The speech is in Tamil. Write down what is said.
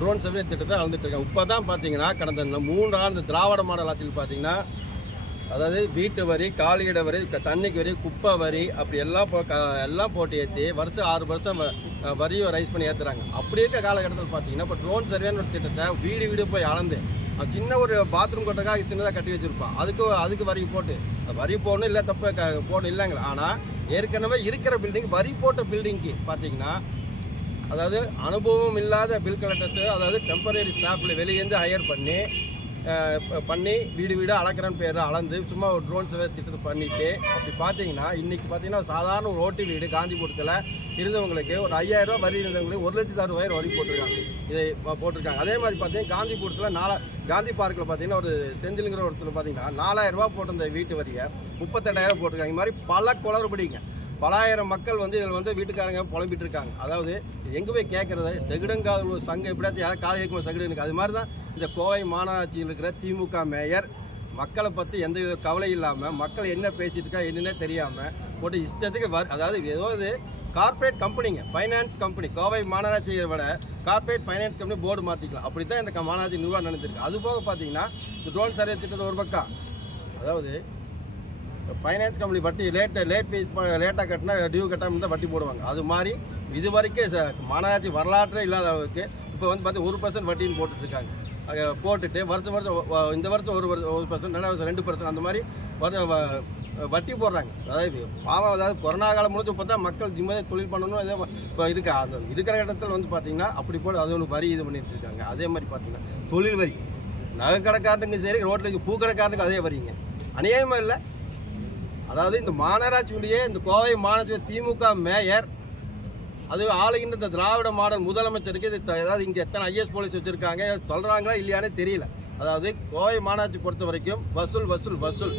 ட்ரோன் சர்வே திட்டத்தை அளந்துட்டு இருக்காங்க. இப்போ தான் பார்த்தீங்கன்னா கடந்த மூன்று ஆண்டு திராவிட மாடல் ஆட்சியில் பார்த்தீங்கன்னா அதாவது வீட்டு வரி காலியிட வரி க- தண்ணிக்கு வரி குப்பை வரி அப்படி எல்லாம் போ க- எல்லாம் போட்டு ஏற்றி வருஷம் ஆறு வருஷம் வ- வரியை ரைஸ் பண்ணி ஏற்றுறாங்க அப்படி இருக்க காலகட்டத்தில் பார்த்தீங்கன்னா இப்போ ட்ரோன் சர்வேன்னு ஒரு திட்டத்தை வீடு வீடு போய் அளந்து சின்ன ஒரு பாத்ரூம் கட்டுறதுக்காக சின்னதாக கட்டி வச்சுருப்பான். அதுக்கு அதுக்கு வரி போட்டு வரி போடணும் இல்லை தப்பு க போடணும் இல்லைங்களா? ஆனால் ஏற்கனவே இருக்கிற பில்டிங் வரி போட்ட பில்டிங்க்கு பார்த்தீங்கன்னா அதாவது அனுபவம் இல்லாத பில் கலெக்டர்ஸு அதாவது டெம்பரரி ஸ்டாஃபில் வெளியேந்து ஹையர் பண்ணி பண்ணி வீடு வீடு அளக்கிறன்னு பேர் அளந்து சும்மா ஒரு ட்ரோன்ஸ் திட்டத்தை பண்ணிவிட்டு அப்படி பார்த்தீங்கன்னா இன்றைக்கி பார்த்தீங்கன்னா சாதாரண ஒரு ஓட்டு வீடு காந்திபுரத்தில் இருந்தவங்களுக்கு ஒரு ஐயாயிரரூவா வரி இருந்தவங்களுக்கு ஒரு லட்சத்து அறுபதாயிரம் வரி போட்டிருக்காங்க. இதை போட்டிருக்காங்க. அதே மாதிரி பார்த்தீங்கன்னா காந்திபுரத்தில் நாலா காந்தி பார்க்கில் பார்த்தீங்கன்னா ஒரு செந்திலுங்கிற ஒருத்தர் பார்த்தீங்கன்னா நாலாயிரம் போட்டிருந்த வீட்டு வரியை முப்பத்தெட்டாயிரம் போட்டிருக்காங்க. இது மாதிரி பல குளறுபடிங்க. பலாயிரம் மக்கள் வந்து இதில் வந்து வீட்டுக்காரங்க புலம்பிட்டு இருக்காங்க அதாவது எங்கே போய் கேட்குறது? செகுடங்காத ஒரு சங்கம் எப்படியாச்சும் யாரும் காதை கேட்குமா செகுடனுக்கு அது மாதிரி தான் இந்த கோவை மாநகராட்சியில் இருக்கிற திமுக மேயர் மக்களை பற்றி எந்த வித கவலை இல்லாமல் மக்கள் என்ன பேசிகிட்டு இருக்கா என்னன்னே தெரியாமல் போட்டு இஷ்டத்துக்கு வர் அதாவது ஏதோ இது கார்ப்பரேட் கம்பெனிங்க ஃபைனான்ஸ் கம்பெனி கோவை மாநகராட்சியை விட கார்ப்பரேட் ஃபைனான்ஸ் கம்பெனி போர்டு மாற்றிக்கலாம் அப்படி தான் இந்த மாநகராட்சி நிர்வாகம் நடந்திருக்கு. அது போக பார்த்தீங்கன்னா இந்த ட்ரோன் சர்வே திட்டத்தை ஒரு பக்கம். அதாவது ஃபைனான்ஸ் கம்பெனி வட்டி லேட் லேட் ஃபீஸ் லேட்டாக கட்டினா டியூ கட்டாமல் தான் வட்டி போடுவாங்க. அது மாதிரி இது வரைக்கும் ச- மாநகராட்சி வரலாற்றே இல்லாத அளவுக்கு இப்போ வந்து பார்த்து ஒரு பர்சன்ட் வட்டின்னு போட்டுட்ருக்காங்க அதை போட்டுட்டு வருஷம் வருஷம் இந்த வருஷம் ஒரு வருஷம் ஒரு பர்சன்ட் ரெண்டாவது வருஷம் ரெண்டு பர்சன்ட் அந்த மாதிரி வ- வட்டி போடுறாங்க. அதாவது பாவம் அதாவது கொரோனா காலம் முடிஞ்சு பார்த்தா மக்கள் நிம்மதியாக தொழில் பண்ணணும் அதே இப்போ இருக்கா அந்த இருக்கிற இடத்துல வந்து பார்த்திங்கன்னா அப்படி போட அது ஒன்று வரி இது பண்ணிட்டு இருக்காங்க. அதே மாதிரி பார்த்திங்கன்னா தொழில் வரி. நகை கடைக்காரனுக்கும் சரி ரோட்டில் பூ கடைக்காரனுக்கும் அதே வரிங்க. அநியாயமாக இல்லை. அதாவது இந்த மாநகராட்சியுடைய இந்த கோவை மாநகராட்சி திமுக மேயர் அது ஆளுகின்ற இந்த திராவிட மாடல் முதலமைச்சருக்கு இது ஏதாவது இங்கே எத்தனை ஐஎஸ் போலீஸ் வச்சுருக்காங்க சொல்கிறாங்களா இல்லையானே தெரியல. அதாவது கோவை மாநகராட்சி பொறுத்த வரைக்கும் வசூல் வசூல் வசூல்.